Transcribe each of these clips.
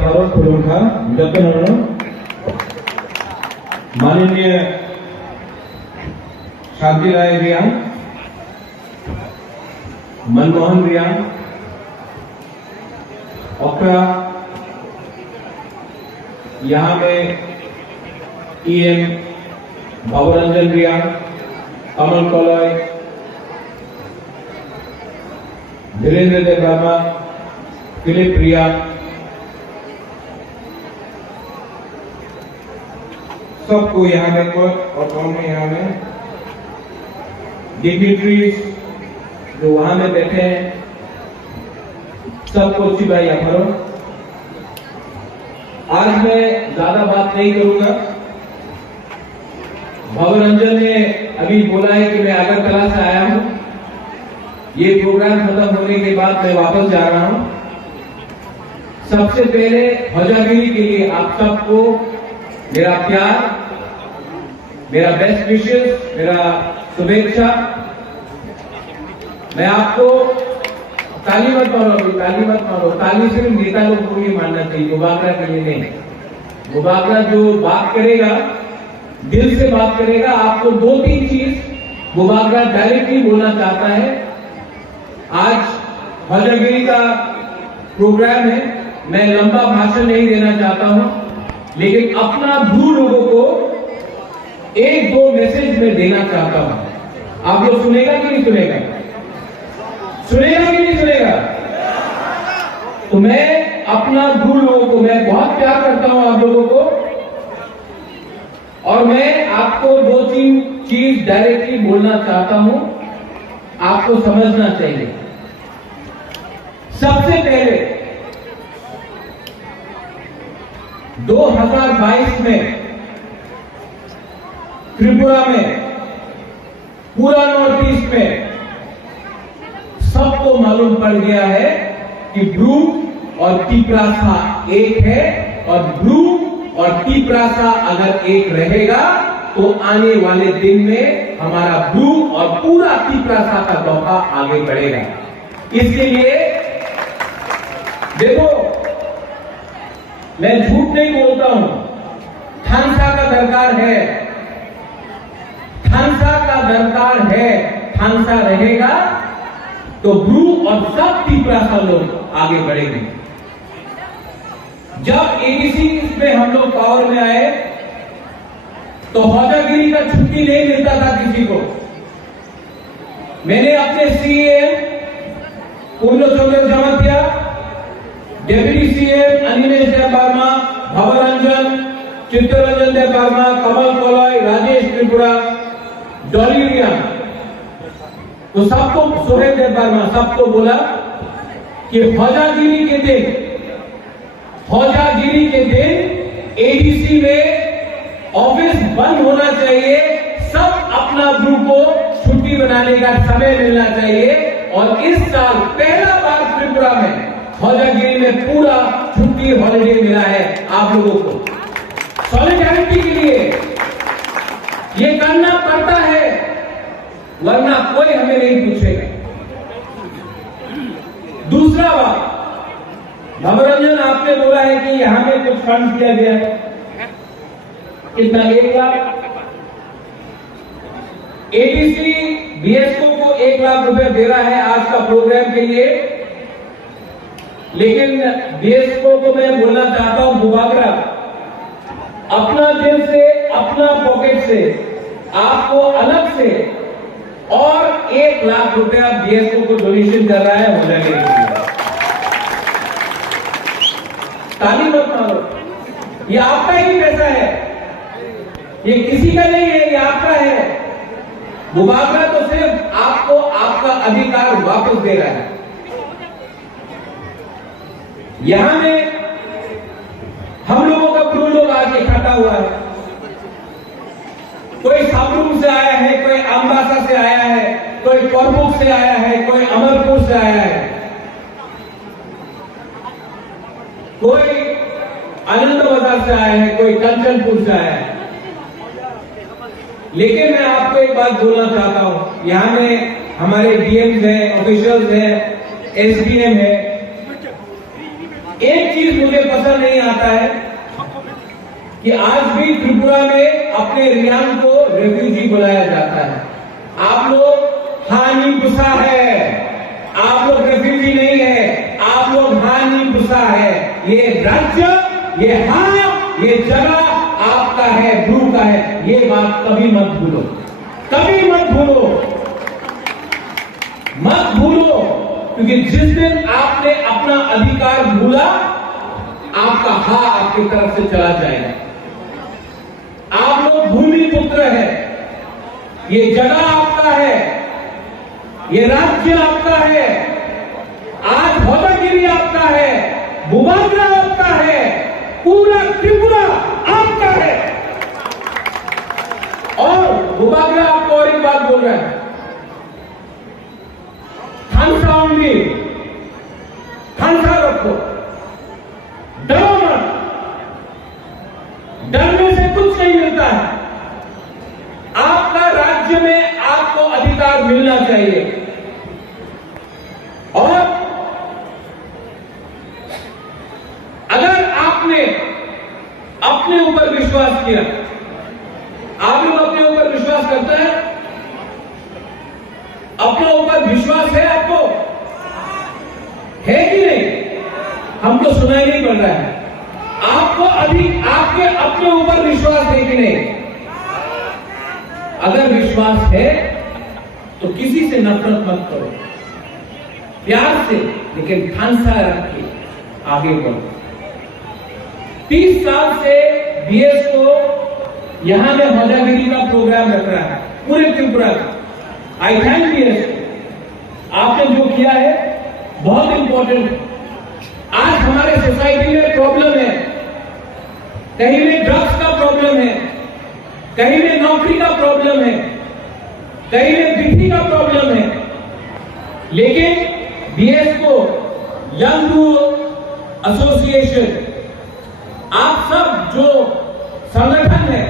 भारत खुलुमखा बिथांमोननो माननीय शांति राय रियां मनमोहन रियां ओकरा यहाँ में EM बाबूरंजन रियां कमल कॉलॉय धीरेन्द्र देव वर्मा फिलिप रिया सबको यहाँ में और कौन है यहाँ में डिग्निटरीज जो वहां में बैठे हैं सबको सिपाही अफरो। आज मैं ज्यादा बात नहीं करूंगा। बाबूरंजन ने अभी बोला है कि मैं अगरतला से आया हूं। ये प्रोग्राम खत्म होने के बाद मैं वापस जा रहा हूं। सबसे पहले ध्वजागिरी के लिए आप सबको मेरा प्यार, मेरा बेस्ट विशेस, मेरा शुभेच्छा। मैं आपको ताली मत मारो, ताली सिर्फ नेता लोग को ही मानना चाहिए, मुबाकरा के लिए नहीं। मुबाकरा जो बात करेगा दिल से बात करेगा, आपको 2-3 चीज मुबाकरा डायरेक्टली बोलना चाहता है। आज ध्वजागिरी का प्रोग्राम है, मैं लंबा भाषण नहीं देना चाहता हूं, लेकिन अपना भू लोगों को 1-2 मैसेज में देना चाहता हूं। आप लोग सुनेगा कि नहीं सुनेगा? सुनेगा कि नहीं सुनेगा? तो मैं अपना भू लोगों को, मैं बहुत प्यार करता हूं आप लोगों को, और मैं आपको 2-3 चीज डायरेक्टली बोलना चाहता हूं, आपको समझना चाहिए। सबसे पहले 2022 में त्रिपुरा में, पूरा नॉर्थ ईस्ट में सबको मालूम पड़ गया है कि ब्रू और तिपरासा एक है, और ब्रू और तिपरासा अगर एक रहेगा तो आने वाले दिन में हमारा ब्रू और पूरा तिपरासा का दौरा आगे बढ़ेगा। इसके लिए देखो, मैं झूठ नहीं बोलता हूं, थानसा का दरकार है, थानसा का दरकार है। थानसा रहेगा तो ब्रू और सब तिपरासा लोग आगे बढ़ेंगे। जब एडीसी में हम लोग पावर में आए तो ध्वजागिरी का छुट्टी नहीं मिलता था किसी को। मैंने अपने सीएम पूर्णचंद्र जमातिया, डेप्यूटी सीएम अनिमेश देव वर्मा, बाबूरंजन, चित्तरंजन देव वर्मा, कमल कॉलॉय, राजेश त्रिपुरा, डॉली रिया, तो सबको, सोहेल देव वर्मा, सबको बोला कि ध्वजागिरी के दिन एडीसी में ऑफिस बंद होना चाहिए, सब अपना ग्रुप को छुट्टी बनाने का समय मिलना चाहिए। और इस साल पहला बार त्रिपुरा में ध्वजागिरी में पूरा छुट्टी हॉलिडे मिला है आप लोगों को। सॉलिडारिटी के लिए ये करना पड़ता है, वरना कोई हमें नहीं पूछेगा। दूसरा बात, बाबूरंजन आपने बोला है कि यहां में कुछ फंड दिया गया है, कितना? 1 लाख। एडीसी बीएसओ को 1 लाख रुपए दे रहा है आज का प्रोग्राम के लिए, लेकिन बीएसओ को मैं बोलना चाहता हूं, मुबाकरा अपना दिल से, अपना पॉकेट से, आपको अलग से और 1 लाख रुपया बीएसओ को डोनेशन कर रहा है ध्वजागिरी के लिए। ताली मत मारो, ये आपका ही पैसा है, ये किसी का नहीं है, ये आपका है। मुबाकरा तो सिर्फ आपको आपका अधिकार वापस दे रहा है। यहां में हम लोगों का क्रू लोग आज इकट्ठा हुआ है, कोई साबरूम से आया है, कोई अम्बासा से आया है, कोई करमुक से आया है, कोई अमरपुर से आया है, कोई आनंद बाजार से आया है, कोई कंचनपुर से आया है। लेकिन मैं आपको एक बात बोलना चाहता हूं, यहां में हमारे डीएम्स हैं, ऑफिशियल्स हैं, एसडीएम है, एक चीज मुझे पसंद नहीं आता है कि आज भी त्रिपुरा में अपने रियांग को रेफ्यूजी बुलाया जाता है। आप लोग हानि गुस्सा है, आप लोग रेफ्यूजी नहीं है, आप लोग हानि गुस्सा है। ये राज्य, ये ये जगह आपका है, ब्रू का है। ये बात कभी मत भूलो, कभी मत भूलो, मत भूलो, क्योंकि जिस दिन आपने अपना अधिकार भूला, आपका हा आपकी तरफ से चला जाएगा। आप लोग भूमि पुत्र है, ये जगह आपका है, ये राज्य आपका है, आज भौतागिरी आपका है, बुबाग्रा आपका है, पूरा त्रिपुरा आपका है। और बुबाग्रा आपको और एक बात बोल रहा है, खानसा ओनली, खानसा रखो, डरो मत, डरने से कुछ नहीं मिलता है। आपका राज्य में आपको अधिकार मिलना चाहिए। और अगर आपने अपने ऊपर विश्वास किया, आप लोग अपने ऊपर विश्वास करते हैं, अपने ऊपर विश्वास है आपको, है कि नहीं? हमको सुनाई नहीं पड़ रहा है। आपको अभी आपके अपने ऊपर विश्वास है कि नहीं? अगर विश्वास है तो किसी से नफरत मत करो, प्यार से, लेकिन खानसा रख के आगे बढ़ो। 30 साल से बीएस को यहां में मौजागिरी का प्रोग्राम रख रहा है पूरे त्रिपुरा का। आई थैंक बीएस, आपने जो किया है बहुत इंपॉर्टेंट है। आज हमारे सोसाइटी में प्रॉब्लम है, कहीं में ड्रग्स का प्रॉब्लम है, कहीं में नौकरी का प्रॉब्लम है, कहीं में बिजली का प्रॉब्लम है, लेकिन बीएस को यंग एसोसिएशन, आप सब जो संगठन है,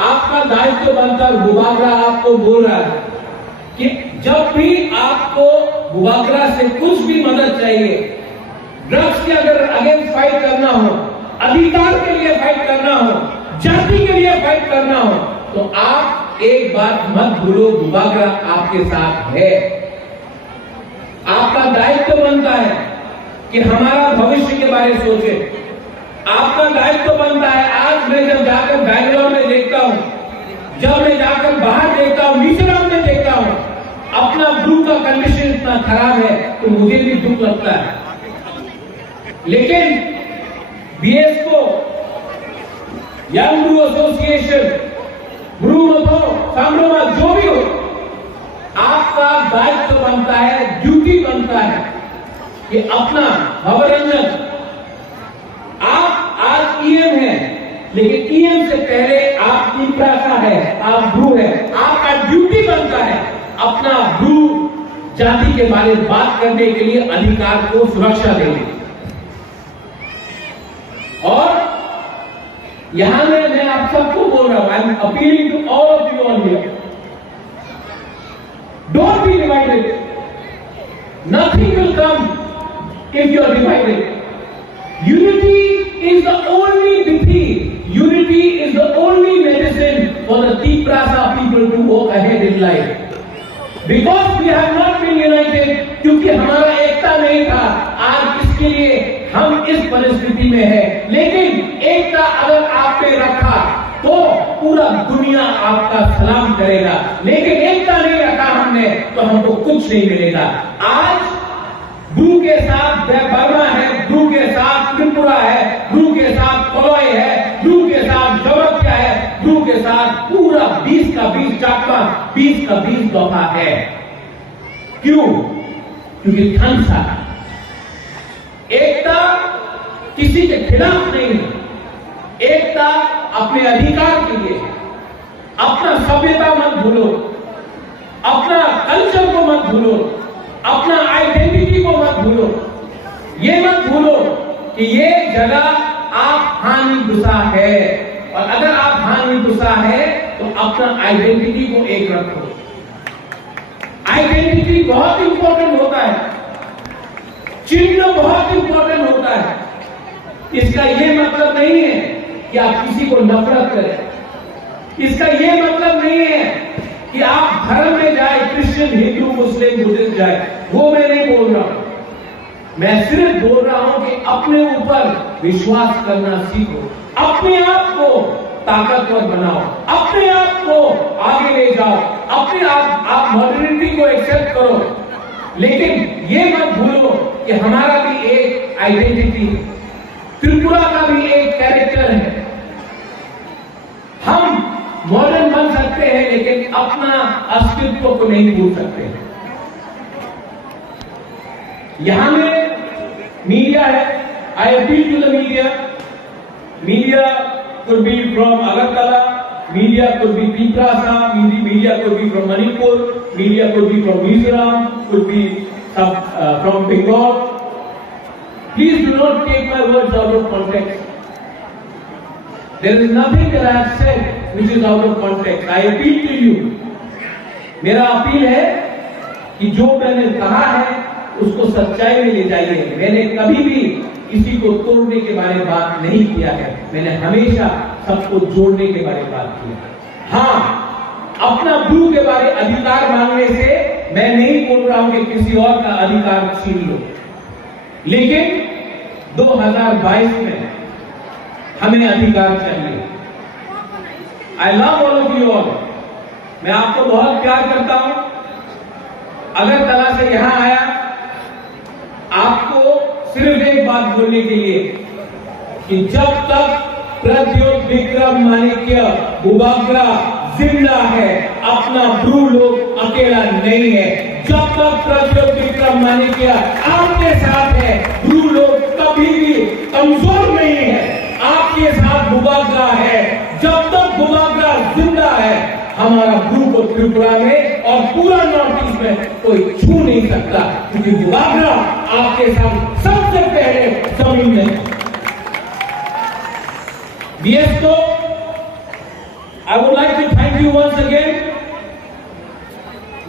आपका दायित्व बनकर बुबाग्रा आपको बोल रहा है कि जब भी आपको बुबाग्रा से कुछ भी मदद चाहिए, ड्रग्स के अगर अगेंस्ट फाइट करना हो, अधिकार के लिए फाइट करना हो, जाति के लिए फाइट करना हो, तो आप एक बात मत भूलो, बुबाग्रा आपके साथ है। आपका दायित्व बनता है कि हमारा भविष्य के बारे में सोचे। आपका दायित्व बनता है, आज मैं जब जाकर बैंगलोर में देखता हूं, जब मैं जाकर बाहर देखता हूं, मिजोरम में देखता हूं, अपना ब्रू का कंडीशन इतना खराब है तो मुझे भी दुख लगता है। लेकिन बीएस को, यंग ब्रू एसोसिएशन, ब्रू मतो, साम्रोमा, जो भी हो, आपका दायित्व बनता है, ड्यूटी बनता है कि अपना मनोरंजन, आप आज ईएम है, लेकिन ईएम से पहले आप इंफ्रासा है, आप ब्रू है, आपका ड्यूटी बनता है अपना ब्रू जाति के बारे में बात करने के लिए अधिकार को सुरक्षा देने। और यहां में मैं आप सबको बोल रहा हूं, I am appealing to all of you on here, don't be divided, nothing will come if you are divided. Unity is the only defeat. Unity is the only medicine for the Tiprasa people to walk ahead in life. Because we have not been united, क्योंकि हमारा एकता नहीं था, आज इसके लिए हम इस परिस्थिति में है। लेकिन एकता अगर आपने रखा तो पूरा दुनिया आपका सलाम करेगा, लेकिन एकता नहीं रखा हमने तो हमको कुछ नहीं मिलेगा। आज ब्रू के साथ बर्मा है, ब्रू के साथ त्रिपुरा है, ब्रू के साथ कोलोई है, ब्रू के साथ जवतिया है, ब्रू के साथ पूरा 20 का 20 चाकमा, 20 का 20 दफा है। क्यों? क्योंकि खानसा एकता किसी के खिलाफ नहीं है, एकता अपने अधिकार के लिए। अपना सभ्यता मत भूलो, अपना कल्चर को मत भूलो, अपना आइडेंटिटी को मत भूलो। ये मत भूलो कि ये जगह आप हानि गुस्सा है, और अगर आप हानि गुस्सा है तो अपना आइडेंटिटी को एक रखो। आइडेंटिटी बहुत इंपॉर्टेंट होता है। चिन्ह बहुत इंपॉर्टेंट होता है। इसका यह मतलब नहीं है कि आप किसी को नफरत करें। इसका यह मतलब नहीं है कि आप धर्म में जाए, क्रिश्चियन, हिंदू, मुस्लिम, बुद्धिस्ट जाए, वो मैं नहीं बोल रहा हूं। मैं सिर्फ बोल रहा हूं कि अपने ऊपर विश्वास करना सीखो, अपने आप को ताकतवर बनाओ, अपने आप को आगे ले जाओ, अपने आप मॉडर्निटी को एक्सेप्ट करो, लेकिन ये मत भूलो कि हमारा भी एक आइडेंटिटी है, त्रिपुरा का भी एक कैरेक्टर है। हम मॉडर्न बन सकते हैं लेकिन अपना अस्तित्व को नहीं भूल सकते। यहां में मीडिया है। I appeal to the media. Media could be from Agartala, media could be Piprasa, media could be from Manipur, media could be from Mizoram, could be from Bengal. Please do not take my words out of context. There is nothing that I have said which is out of context. I appeal to you. मेरा appeal है कि जो मैंने कहा है उसको सच्चाई में ले जाइए। मैंने कभी भी किसी को तोड़ने के बारे में बात नहीं किया है। मैंने हमेशा सबको जोड़ने के बारे में बात की है। हाँ, अपना ब्रू के बारे अधिकार मांगने से मैं नहीं बोल रहा हूं कि किसी और का अधिकार छीन लो, लेकिन 2022 में हमें अधिकार चाहिए। I love all of you all. मैं आपको बहुत प्यार करता हूं। अगरतला से यहां आया आपको सिर्फ एक बात बोलने के लिए कि जब तक प्रद्योत विक्रम माणिक्य बुबाग्रा जिंदा है, अपना ब्रू लोग अकेला नहीं है। जब तक प्रद्योत विक्रम माणिक्य आपके साथ है, ब्रू लोग कभी भी कमजोर नहीं है। आपके साथ बुबाग्रा है। जब तक बुबाग्रा जिंदा है, हमारा ब्रू को त्रिपुरा में और पूरा नॉर्थ ईस्ट में कोई छू नहीं सकता, क्योंकि बुबाग्रा आपके साथ सबसे पहले जमीन में। बीएसको, I would like to thank you once again.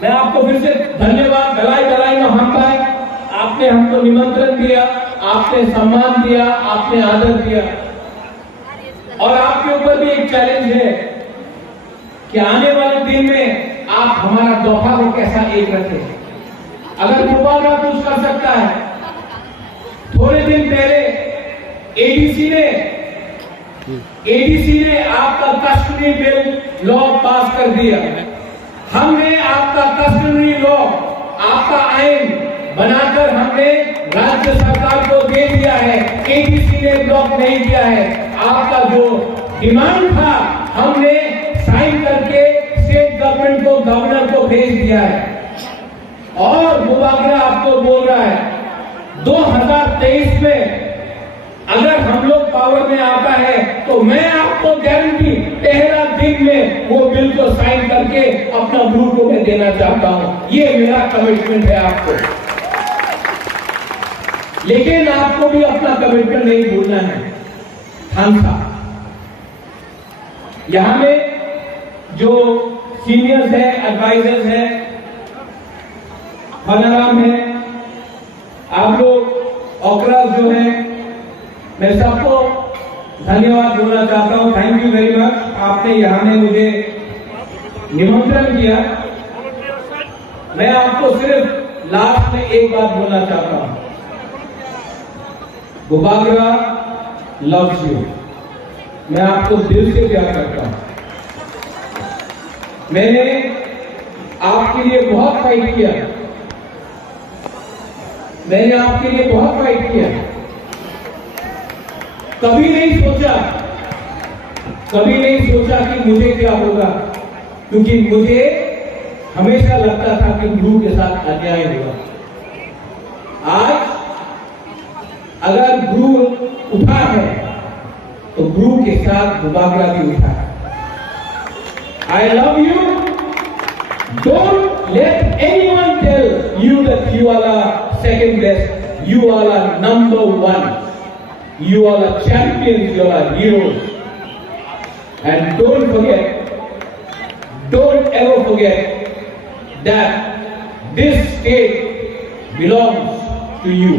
मैं आपको फिर से धन्यवाद, गलाई गलाई में हम पाए। आपने हमको निमंत्रण दिया, आपने सम्मान दिया, आपने आदर दिया, और आपके ऊपर भी एक चैलेंज है कि आने वाले दिन में आप हमारा दोहा को कैसा एक रखें। अगर बुबाग्रा कुछ कर सकता है, थोड़े दिन पहले एडीसी ने आपका कस्टडी बिल लॉ पास कर दिया। हमने आपका कस्टडी लॉ, आपका आइन बनाकर हमने राज्य सरकार को दे दिया है। एडीसी ने ब्लॉक नहीं किया है। आपका जो डिमांड था हमने साइन करके स्टेट गवर्नमेंट को, गवर्नर को भेज दिया है। और बुबाग्रा आपको बोल रहा है 2023 में अगर हम लोग पावर में आता है तो मैं आपको गारंटी पहला दिन में वो बिल को साइन करके अपना ब्रू को मैं देना चाहता हूं। ये मेरा कमिटमेंट है आपको। लेकिन आपको भी अपना कमिटमेंट नहीं भूलना है। थानसा, यहां में जो सीनियर्स है, एडवाइजर्स है, फनाराम है, आप लोग ऑकराज जो है, मैं सबको धन्यवाद बोलना चाहता हूं। Thank you very much. आपने यहां में मुझे निमंत्रण किया। मैं आपको सिर्फ लास्ट में एक बात बोलना चाहता हूं। बुबाग्रा लव्स यू। मैं आपको दिल से प्यार करता हूं। मैंने आपके लिए बहुत फाइट किया। मैंने आपके लिए बहुत फाइट किया। कभी नहीं सोचा कि मुझे क्या होगा, क्योंकि मुझे हमेशा लगता था कि ब्रू के साथ अन्याय होगा। आज अगर ब्रू उठा है तो ब्रू के साथ बुबाग्रा भी उठा है। I love you. Don't let anyone tell you that you are second best. You are number one. You are the champions, you are heroes. And don't ever forget that this state belongs to you.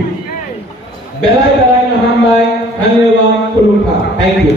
बेलाय बेलाय महामबाय धन्यवाद खुलुमबाय thank you.